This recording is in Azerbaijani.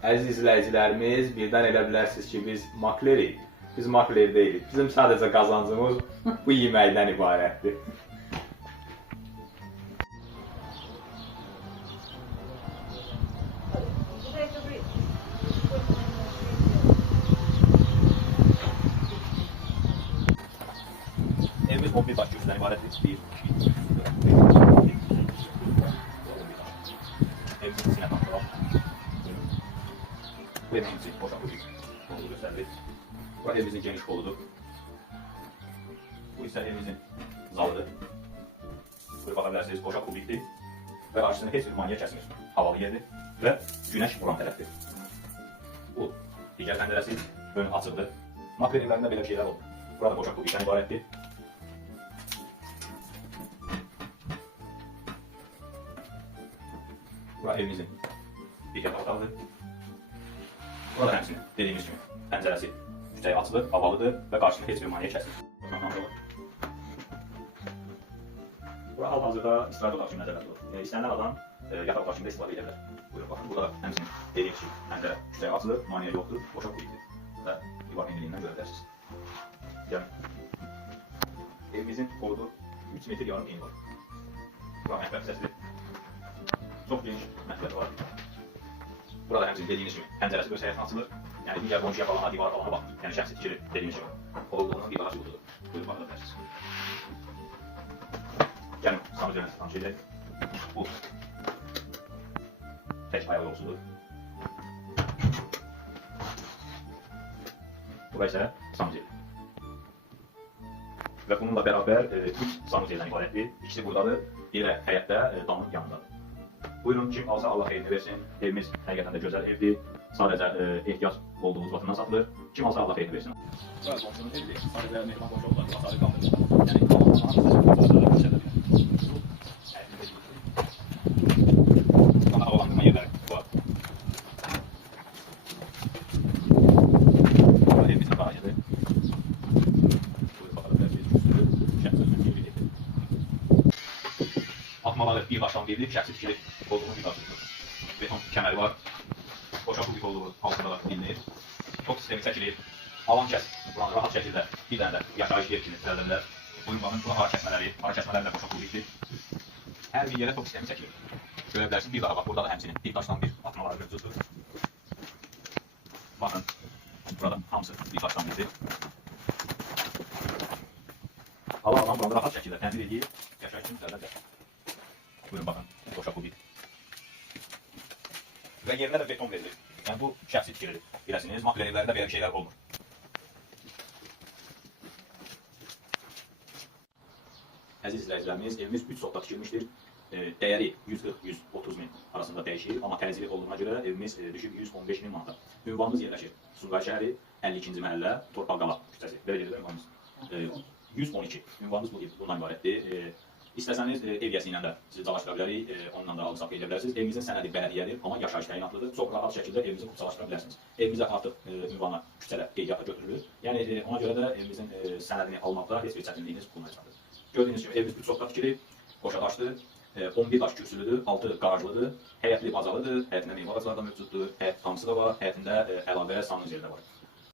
Əziz izləyicilərimiz, birdən elə bilərsiniz ki, biz maklerik. Biz makler deyilik. Bizim sadəcə qazancımız bu yeməkdən ibarətdir. Evimiz 11 daş kürsüdən ibarətdir. 1, 2, 3, 4, 5, 6, 7, 8, 9, 10. Evimizin içinə tanıdıq. Bu evimizin içi boşa kubik olduğu göstərilir. Bu evimizin geniş koludur. Bu isə evimizin zalıdır. Buraya baxa bilərsiniz, boşa kubikdir və qarşısında heç bir maneə kəsmir. Havalı yerdir və günəş vuran tərəfdir. Bu digər pəncərəsi önü açıqdır. Makler evlərində belə şeylər olur. Burada boşa kubikdən ibarətdir. Bura evimizin bir yatak otağıdır. Burada həmçinin dediyimiz kimi pəncərəsi küçəyə açılır, havalıdır və qarşısında heç bir maneə kəsmir. Bura hal-hazırda istirahət otağı kimi nəzərdə tutulur. İstənilən adam yataq otağı kimi istifadə edə bilər. Buyurun, baxın, burada da həmçinin dediyimiz kimi pəncərə küçəyə açılır, maneə yoxdur, boşa kubikdir və divar hündürlüyündən görə bilərsiniz. Evimizin boyudu 3 metr yarım eni var. Bura mətbəx hissəsidir. Çox geniş mətbəxi var. Burada həmçinin dediyimiz kimi pəncərəsi öz həyətini açılır. Yəni digər qonşuya falana, divara falana baxmır. Yəni şəxsi tikili dediyimiz kimi. Olduğunun divara süqutudur. Buyurun, baxa bilərsiniz. Gəlin, sanuzelini tanış edək. Bu tək ayaq yolsudur. Bura isə sanuzel. Və bununla bərabər 3 sanuzeldən ibarətdir. İkisi buradadır, biri həyətdə, damın yanındadır. Buyurun, kim alsa Allah xeyrini versin. Evimiz həqiqətən də gözəl evdir. Sadəcə ehtiyac olduğumuz vaxtından satılır. Kim alsa Allah xeyrini versin. Bəli, qonşunun evidir. Sadəcə mehriban qonşu olaraq hasarı qaldırır. Yəni, qonşularına köçədə bilər. Qana havalandırma yerləri var. Bu evimizin qarajıdır. Buyur, baxarıq, bir üstüdür. Şəxsi sözünü qeyd. Atmaları bir daşdan verilir, şəxsi tikili olduğu bir daşıdır. Beton kəməri var. Boşa kubik olduğu altında da bilinir. Tok sistemi çəkilir. Alan kəs, buranı rahat şəkildə bir dənə də yaşayış yer kimi düzəldə bilər. Buyurun, baxın, bura ara kəsmələri də boşa kubikdir. Hər bir yerə tok sistemi çəkilir. Görə bilərsiniz, bir daha bax, burada da həmçinin bir daşdan bir atmaları mövcuddur. Baxın, burada hamısı bir daşdan birdir. Hava alan buranı rahat şəkildə təmir edib, yaşayış kimi düzəldə bilər. Buyurun, baxın, boşa kubik. Və yerinə də beton verilir. Yəni bu şəxsi tikilidir. Biləsiniz, makler evlərində belə bir şeylər olmur. Əziz izləyicilərimiz, evimiz 3 sotda tikilmişdir. Dəyəri 140-130 min arasında dəyişir, amma təcili olduğuna görə evimiz düşüb 115 min manata. Ünvanımız yerləşir. Sumqayıt şəhəri 52-ci məhəllə, Torpaqqala küçəsi. Belə gedir ünvanımız. 112. Ünvanımız bundan ibarətdir. İstəsəniz ev yəsi ilə də sizi dalaşdıra bilərik, onunla da alıq-satıq edə bilərsiniz. Evimizin sənədi bələdiyyədir, amma yaşayış təyinatlıdır. Çox rahat şəkildə evimizi kursalaşdıra bilərsiniz. Evimizə artıq ünvana, küçələ qeydiyyata götürülür. Yəni ona görə də evimizin sənədini almaqda heç bir çətinliyiniz olmayacaqdır. Gördüyünüz kimi evimiz 3 sotda tikilib, qoşa daşdır, 11 daş kürsülüdür, 6 qarajlıdır, həyətli bacalıdır, həyətində meyvə ağacları da mövcuddur, həyət tamsı da var, həyətində əlavə sanuzel də var.